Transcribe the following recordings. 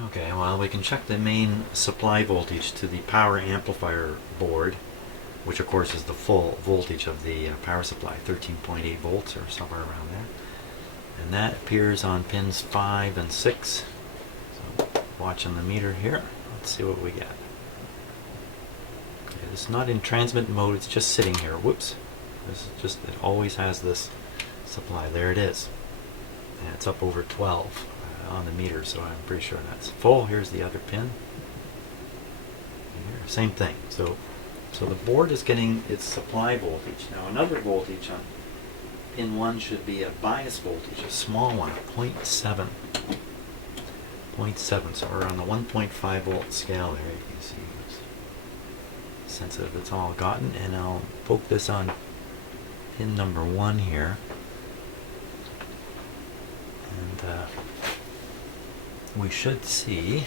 Okay, well, we can check the main supply voltage to the power amplifier board, which of course is the full voltage of the power supply, 13.8 volts or somewhere around there. And that appears on pins 5 and 6. So watching the meter here, let's see what we get. Okay, it's not in transmit mode, it's just sitting here. Whoops. This is just, it always has this supply. There it is. And it's up over 12 on the meter, so I'm pretty sure that's full. Here's the other pin. Here, same thing. So the board is getting its supply voltage. Now another voltage on pin 1 should be a bias voltage, a small one, 0.7. 0.7, so we're on the 1.5 volt scale there. You can see it's sensitive it's all gotten, and I'll poke this on pin number 1 here. And we should see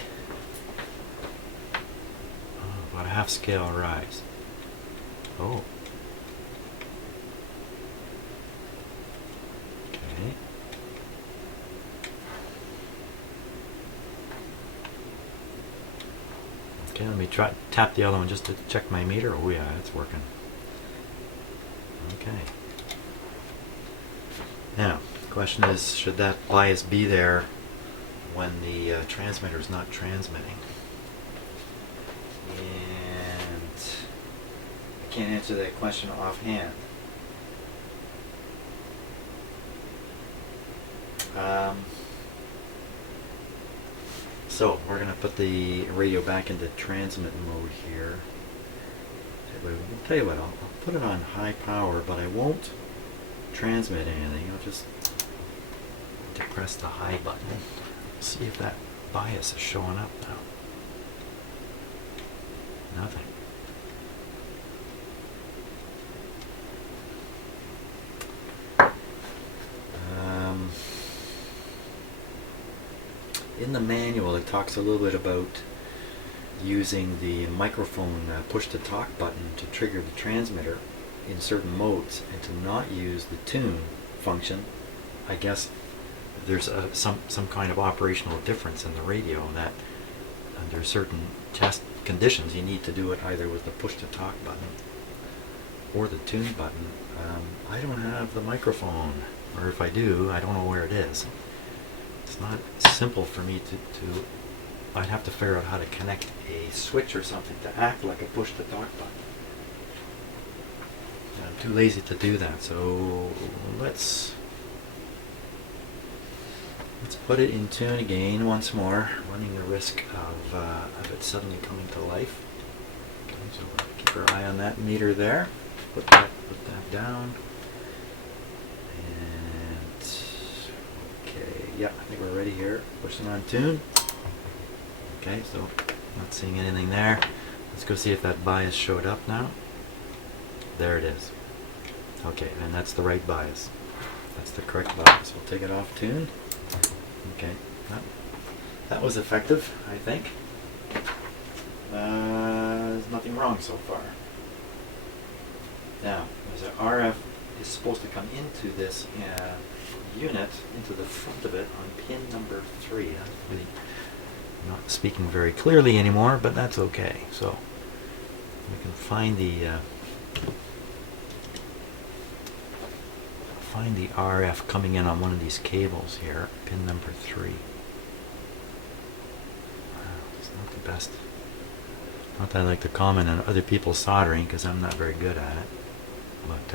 about a half scale rise. Oh. Okay. Okay, let me tap the other one just to check my meter. Oh yeah, it's working. Okay. Now, the question is, should that bias be there when the transmitter is not transmitting? And I can't answer that question offhand. So we're going to put the radio back into transmit mode here. I'll tell you what, I'll put it on high power, but I won't transmit anything. I'll just depress the high button. See if that bias is showing up now. Nothing. In the manual it talks a little bit about using the microphone push-to-talk button to trigger the transmitter in certain modes, and to not use the tune function. I guess there's some kind of operational difference in the radio, that under certain test conditions you need to do it either with the push-to-talk button or the tune button. I don't have the microphone, or if I do, I don't know where it is. It's not simple for me to I'd have to figure out how to connect a switch or something to act like a push-to-talk button. I'm too lazy to do that, so let's put it in tune again once more, running the risk of it suddenly coming to life. Okay, so we'll keep our eye on that meter there. Put that down. And okay, yeah, I think we're ready here. Pushing on tune. Okay, so not seeing anything there. Let's go see if that bias showed up now. There it is. Okay, and that's the right bias. That's the correct bias. We'll take it off tune. Okay, that was effective, I think. There's nothing wrong so far. Now, there's an RF is supposed to come into this unit, into the front of it on pin number 3. That's really not speaking very clearly anymore, but that's okay. So we can find the RF coming in on one of these cables here, pin number 3. It's not the best. Not that I like to comment on other people's soldering, because I'm not very good at it. But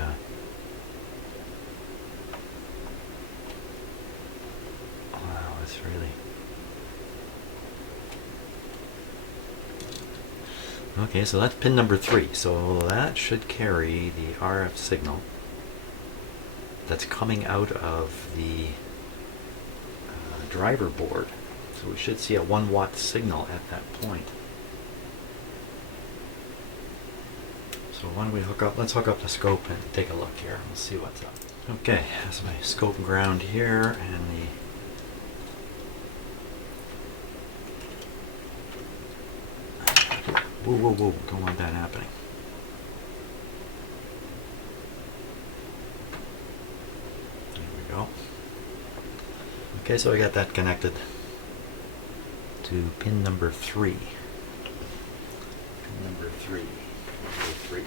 wow, it's really. Okay, so that's pin number 3. So that should carry the RF signal that's coming out of the driver board. So we should see a 1 watt signal at that point. So why don't we let's hook up the scope and take a look here. We'll see what's up. Okay, that's my scope ground here, and whoa, don't want that happening. There we go. Okay, so I got that connected to pin number 3. Pin number 3. Number 3.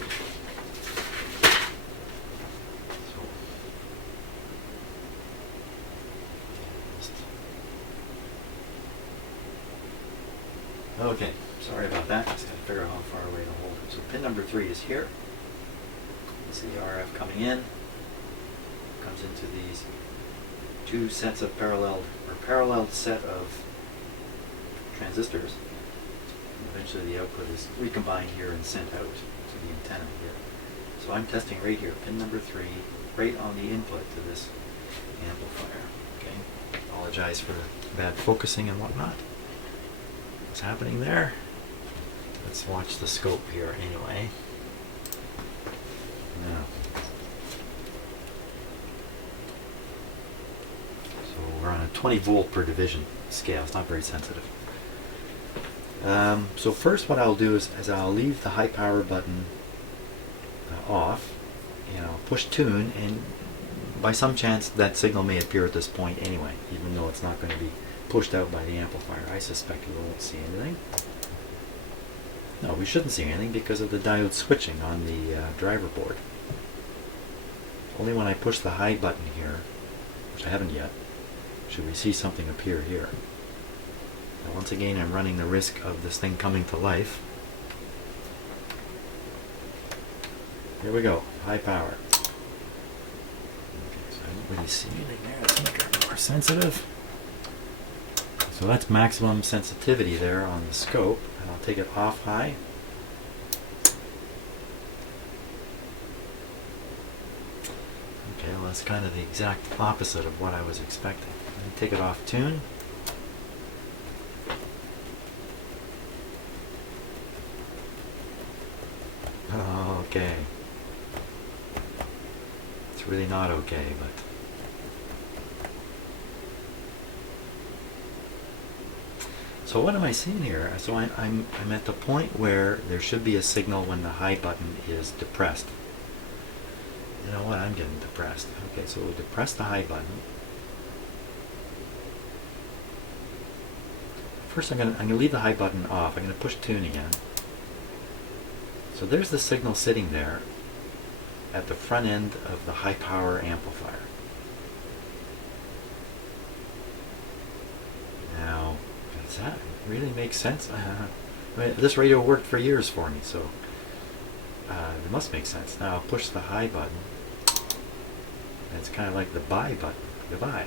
Okay, sorry about that. Just got to figure out how far away to hold it. So pin number 3 is here. You see the RF coming in. Comes into these two sets of paralleled set of transistors. And eventually the output is recombined here and sent out to the antenna here. So I'm testing right here, pin number 3, right on the input to this amplifier. Okay, apologize for the bad focusing and whatnot. What's happening there? Let's watch the scope here anyway. Now, so we're on a 20 volt per division scale. It's not very sensitive. So first what I'll do is I'll leave the high power button off, and I'll push tune, and by some chance that signal may appear at this point anyway, even though it's not going to be pushed out by the amplifier. I suspect we won't see anything. No, we shouldn't see anything because of the diode switching on the driver board. Only when I push the high button here, which I haven't yet, should we see something appear here. Now once again, I'm running the risk of this thing coming to life. Here we go, high power. Okay, so I don't really see anything there. Let's make it more sensitive. So that's maximum sensitivity there on the scope, and I'll take it off high. Okay, well that's kind of the exact opposite of what I was expecting. Let me take it off tune. Okay. It's really not okay, but so what am I seeing here? So I'm at the point where there should be a signal when the high button is depressed. You know what? I'm getting depressed. Okay, so we'll depress the high button. First, I'm gonna leave the high button off. I'm gonna push tune again. So there's the signal sitting there at the front end of the high power amplifier. Now, does that really make sense? I mean, this radio worked for years for me, so it must make sense. Now I'll push the high button. And it's kind of like the bye button. Goodbye.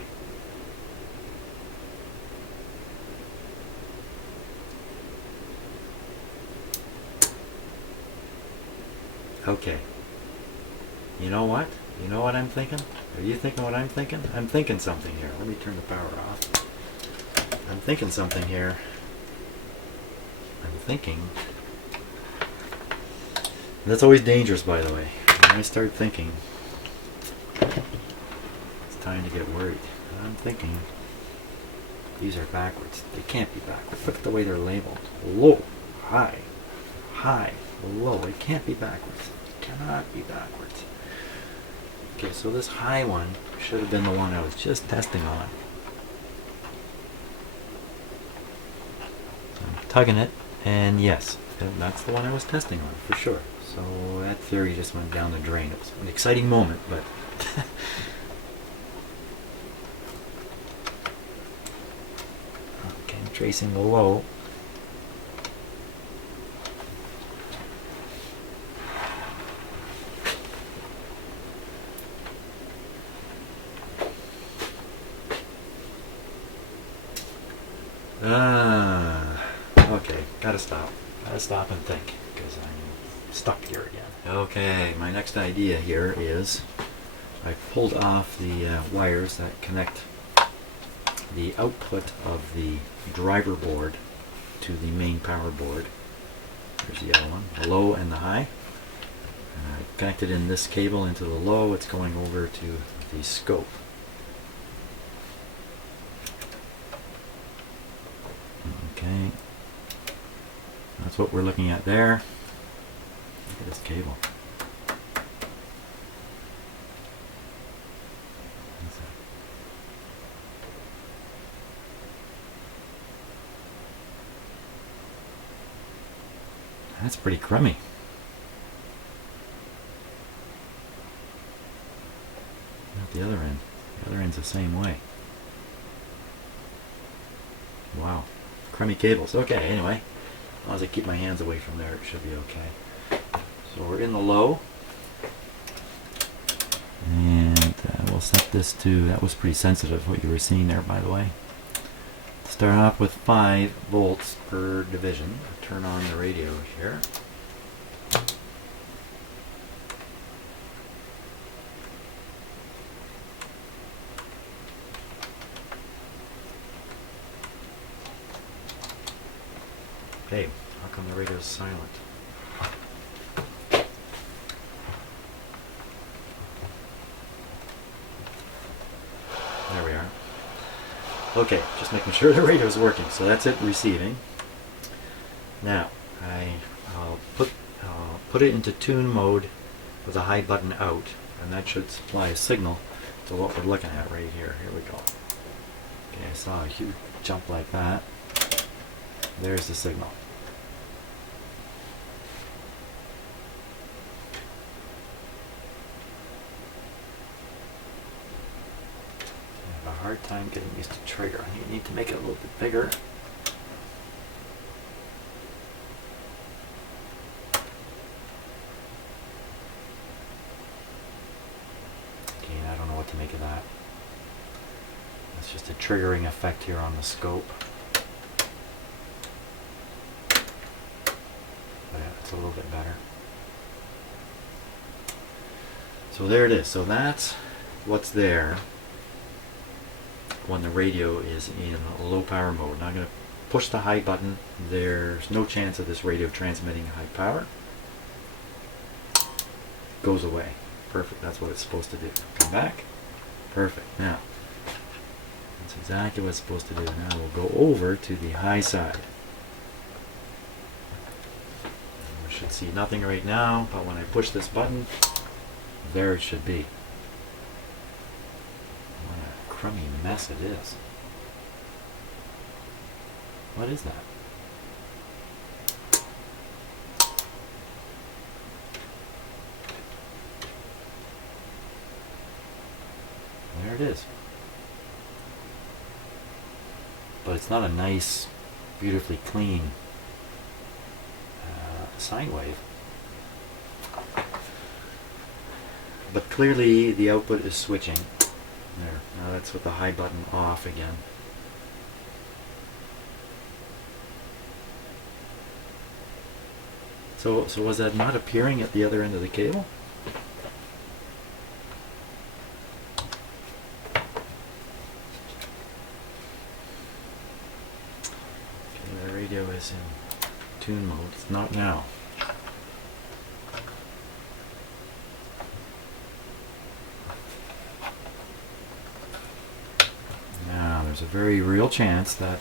Okay. You know what? You know what I'm thinking? Are you thinking what I'm thinking? I'm thinking something here. Let me turn the power off. I'm thinking something here. I'm thinking. And that's always dangerous, by the way. When I start thinking, it's time to get worried. I'm thinking these are backwards. They can't be backwards. Look at the way they're labeled. Low, high, high, low. It can't be backwards. It cannot be backwards. Okay, so this high one should have been the one I was just testing on. I'm tugging it, and yes, that's the one I was testing on, for sure. So that theory just went down the drain. It was an exciting moment, but okay, I'm tracing the low. Okay, gotta stop. Gotta stop and think, because I'm stuck here again. Okay, my next idea here is I pulled off the wires that connect the output of the driver board to the main power board. There's the other one, the low and the high. I connected in this cable into the low. It's going over to the scope. Okay, that's what we're looking at there. Look at this cable. That's pretty crummy. Not the other end. The other end's the same way. Wow. Crummy cables. Okay, anyway. As long as I keep my hands away from there, it should be okay. So we're in the low. And we'll set this to, that was pretty sensitive what you were seeing there, by the way. Start off with 5 volts per division. Turn on the radio here. Hey, how come the radio's silent? There we are. Okay, just making sure the radio is working. So that's it receiving. Now, I'll put it into tune mode with a high button out, and that should supply a signal to what we're looking at right here. Here we go. Okay, I saw a huge jump like that. There's the signal. I have a hard time getting used to trigger. I need to make it a little bit bigger. Again, I don't know what to make of that. That's just a triggering effect here on the scope. A little bit better. So there it is. So that's what's there when the radio is in low power mode. Now I'm going to push the high button. There's no chance of this radio transmitting high power. Goes away. Perfect. That's what it's supposed to do. Come back. Perfect. Now that's exactly what it's supposed to do. Now we'll go over to the high side. Should see nothing right now, but when I push this button, there it should be. What a crummy mess it is. What is that? There it is. But it's not a nice, beautifully clean sine wave. But clearly the output is switching. There. Now that's with the high button off again. So was that not appearing at the other end of the cable? Okay, the radio is in tune mode. It's not now. Now there's a very real chance that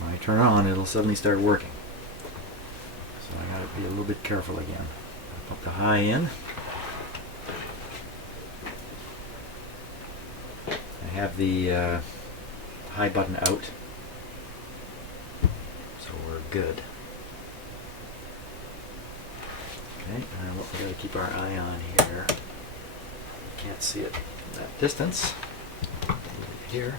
when I turn on, it'll suddenly start working. So I gotta be a little bit careful again. I put the high in. I have the high button out, so we're good. Okay, and what we got to keep our eye on here. Can't see it from that distance. Here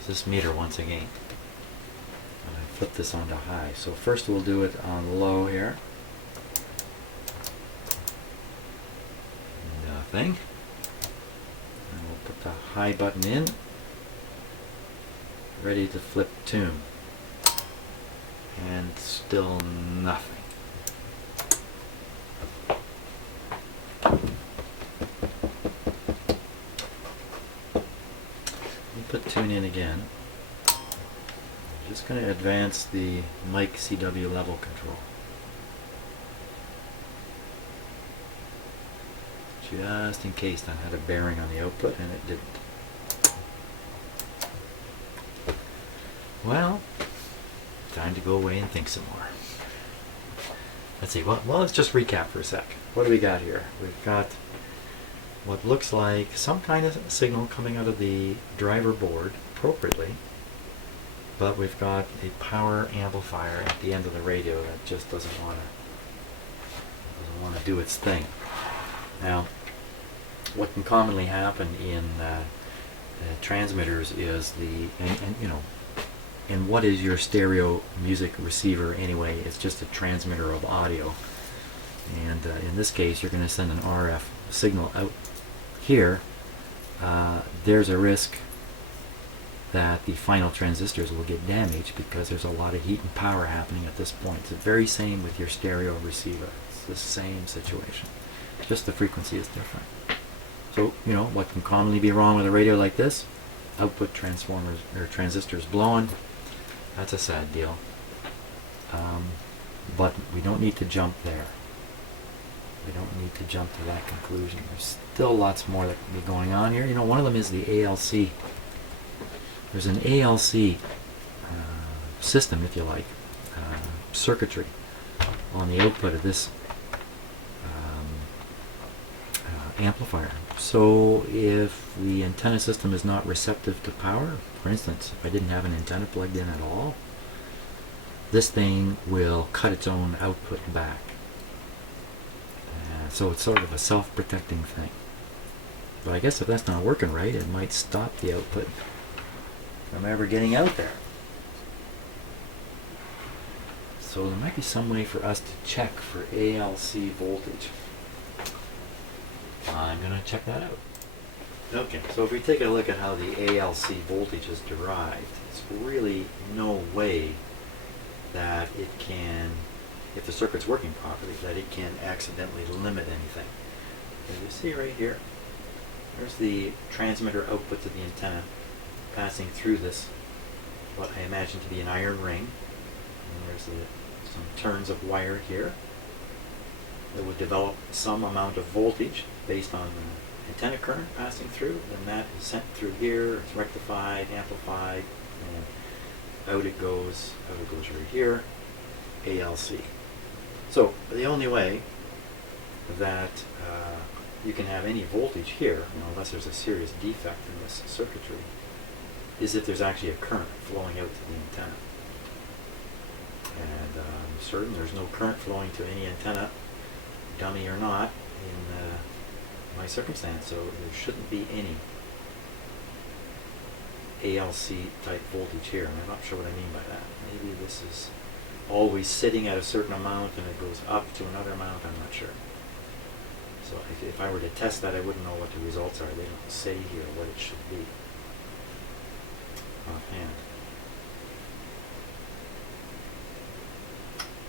is this meter once again. And I flip this onto high. So first we'll do it on low here. Nothing. And we'll put the high button in. Ready to flip tune. And still nothing. Put tune in again. I'm just going to advance the mic CW level control. Just in case that had a bearing on the output, and it didn't. Well, time to go away and think some more. Let's see, well let's just recap for a sec. What do we got here? We've got what looks like some kind of signal coming out of the driver board appropriately. but we've got a power amplifier at the end of the radio that just doesn't want to do its thing. Now, what can commonly happen in transmitters is and what is your stereo music receiver anyway? It's just a transmitter of audio, and in this case you're going to send an RF signal out here. There's a risk that the final transistors will get damaged because there's a lot of heat and power happening at this point. It's the very same with your stereo receiver. It's the same situation, just the frequency is different. So, what can commonly be wrong with a radio like this? Output transformers or transistors blowing. That's a sad deal. But we don't need to jump there. We don't need to jump to that conclusion. There's still lots more that can be going on here. One of them is the ALC. There's an ALC system, if you like, circuitry on the output of this amplifier. So if the antenna system is not receptive to power, for instance, if I didn't have an antenna plugged in at all, this thing will cut its own output back. So it's sort of a self-protecting thing. But I guess if that's not working right, it might stop the output from ever getting out there. So there might be some way for us to check for ALC voltage. I'm going to check that out. Okay, so if we take a look at how the ALC voltage is derived, it's really no way that it can, if the circuit's working properly, that it can accidentally limit anything. As you see right here, there's the transmitter output to the antenna passing through this, what I imagine to be an iron ring. And there's some turns of wire here that would develop some amount of voltage based on the antenna current passing through. Then that is sent through here, it's rectified, amplified, and out it goes right here, ALC. So the only way that you can have any voltage here, unless there's a serious defect in this circuitry, is if there's actually a current flowing out to the antenna. And I'm certain there's no current flowing to any antenna, dummy or not, in my circumstance, so there shouldn't be any ALC type voltage here. I'm not sure what I mean by that. Maybe this is always sitting at a certain amount and it goes up to another amount, I'm not sure. So if I were to test that, I wouldn't know what the results are. They don't say here what it should be offhand.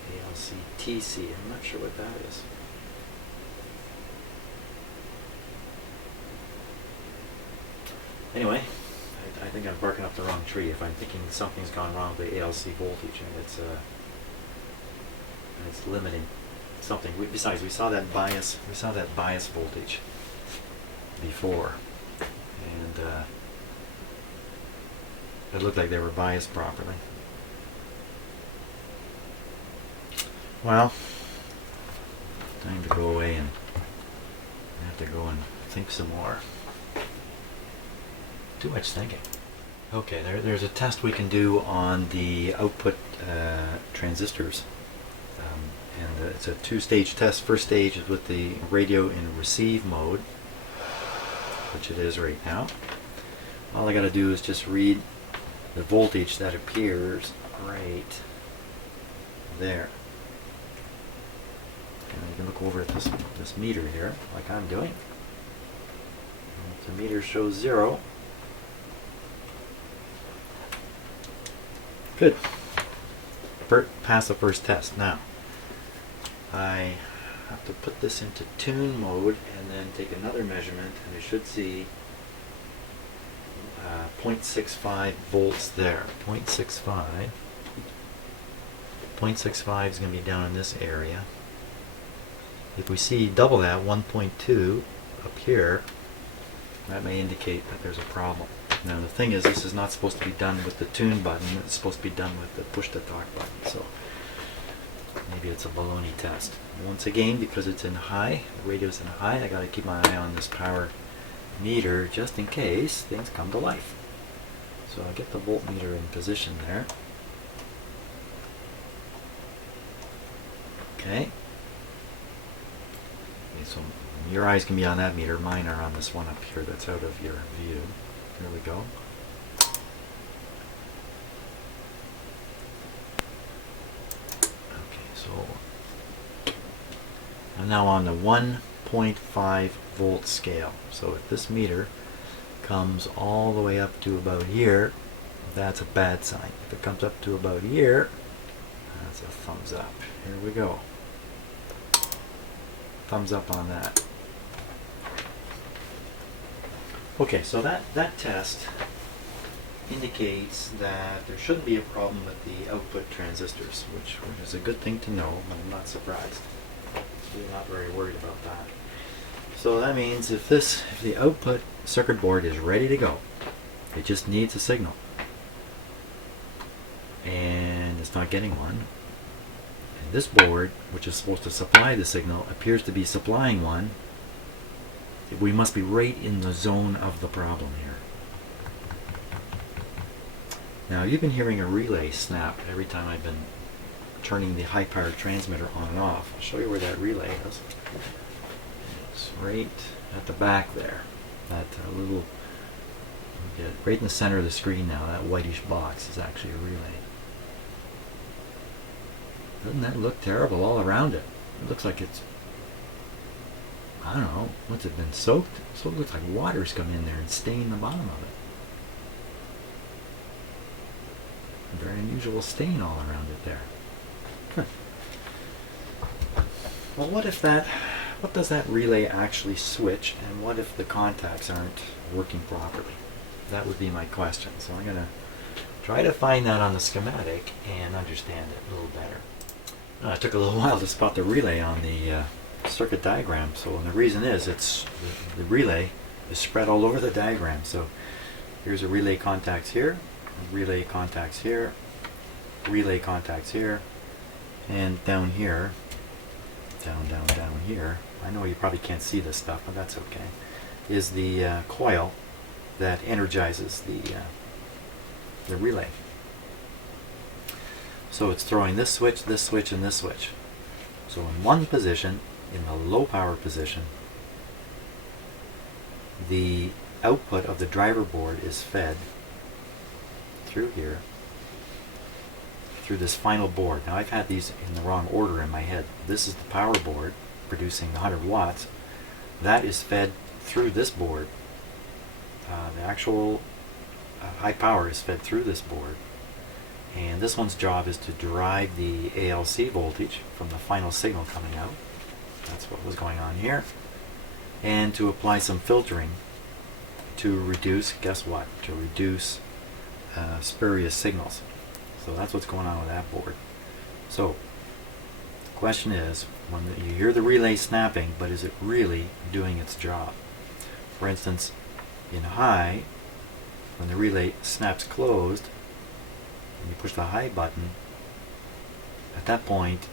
ALC-TC, I'm not sure what that is. Anyway, I think I'm barking up the wrong tree if I'm thinking something's gone wrong with the ALC voltage and it's limiting something. Besides, we saw that bias voltage before, and it looked like they were biased properly. Well, time to go away and I have to go and think some more. Too much thinking. Okay, there's a test we can do on the output transistors. And it's a two-stage test. First stage is with the radio in receive mode, which it is right now. All I got to do is just read the voltage that appears right there. And you can look over at this meter here, like I'm doing. And if the meter shows 0, good. Pass the first test. Now, I have to put this into tune mode and then take another measurement, and I should see 0.65 volts there. 0.65. 0.65 is going to be down in this area. If we see double that, 1.2 up here, that may indicate that there's a problem. Now the thing is, this is not supposed to be done with the tune button, it's supposed to be done with the push to talk button, so maybe it's a baloney test. Once again, because it's in high, the radio's in high, I gotta keep my eye on this power meter just in case things come to life. So I'll get the voltmeter in position there. Okay. So your eyes can be on that meter, mine are on this one up here that's out of your view. There we go. Okay, so I'm now on the 1.5 volt scale. So if this meter comes all the way up to about here, that's a bad sign. If it comes up to about here, that's a thumbs up. Here we go. Thumbs up on that. Okay, so that test indicates that there shouldn't be a problem with the output transistors, which is a good thing to know, but I'm not surprised. We're not very worried about that. So that means if the output circuit board is ready to go, it just needs a signal, and it's not getting one, and this board, which is supposed to supply the signal, appears to be supplying one, we must be right in the zone of the problem here. Now you've been hearing a relay snap every time I've been turning the high power transmitter on and off. I'll show you where that relay is. It's right at the back there. That little, right in the center of the screen now, that whitish box is actually a relay. Doesn't that look terrible all around it? It looks like it's, I don't know, what's it been soaked? So it looks like water's come in there and stained the bottom of it. A very unusual stain all around it there. Well, what does that relay actually switch, and what if the contacts aren't working properly? That would be my question. So I'm going to try to find that on the schematic and understand it a little better. It took a little while to spot the relay on the circuit diagram. So, and the reason is the relay is spread all over the diagram. So here's a relay contacts here, relay contacts here, relay contacts here, and down here, down here, I know you probably can't see this stuff, but that's okay, is the coil that energizes the relay. So it's throwing this switch, and this switch. So in one position, in the low power position, the output of the driver board is fed through here, through this final board. Now I've had these in the wrong order in my head. This is the power board producing the 100 watts. That is fed through this board. The actual high power is fed through this board. And this one's job is to derive the ALC voltage from the final signal coming out. That's what was going on here. And to apply some filtering to reduce, guess what? To reduce spurious signals. So that's what's going on with that board. So the question is, when you hear the relay snapping, but is it really doing its job? For instance, in high, when the relay snaps closed, and you push the high button, at that point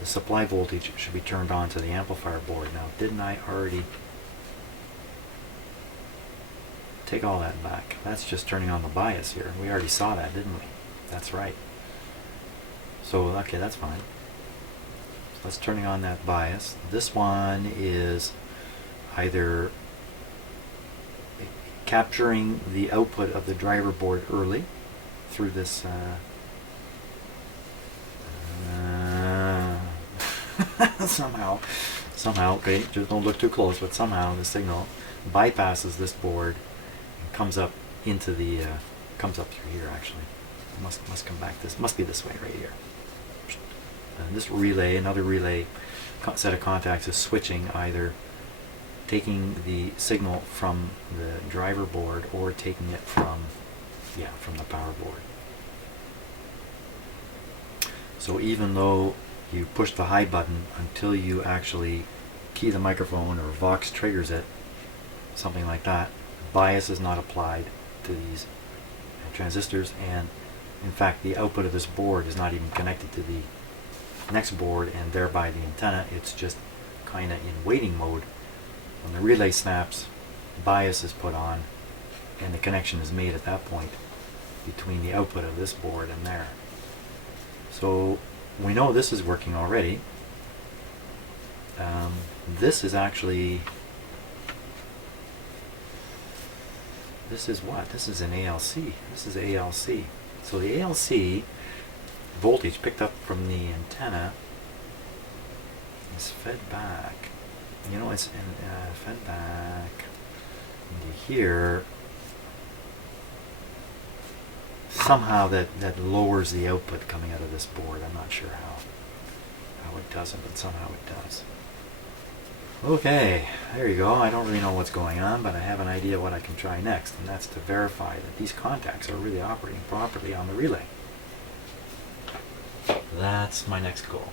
the supply voltage should be turned on to the amplifier board. Now, didn't I already take all that back? That's just turning on the bias here. We already saw that, didn't we? That's right. So, okay, that's fine. So that's turning on that bias. This one is either capturing the output of the driver board early through this somehow, okay, just don't look too close, but somehow the signal bypasses this board and comes up into the comes up through here. Actually, it must come back. This must be this way right here. And this relay, another relay set of contacts, is switching, either taking the signal from the driver board or taking it from the power board. So even though you push the high button until you actually key the microphone or Vox triggers it, something like that, bias is not applied to these transistors, and in fact the output of this board is not even connected to the next board and thereby the antenna. It's just kind of in waiting mode. When the relay snaps, bias is put on, and the connection is made at that point between the output of this board and there. So we know this is working already. This is actually, this is what? This is an ALC. This is ALC. So the ALC voltage picked up from the antenna is fed back. You know, it's fed back into here. Somehow that lowers the output coming out of this board. I'm not sure how it does it, but somehow it does. Okay, there you go. I don't really know what's going on, but I have an idea what I can try next, and that's to verify that these contacts are really operating properly on the relay. That's my next goal.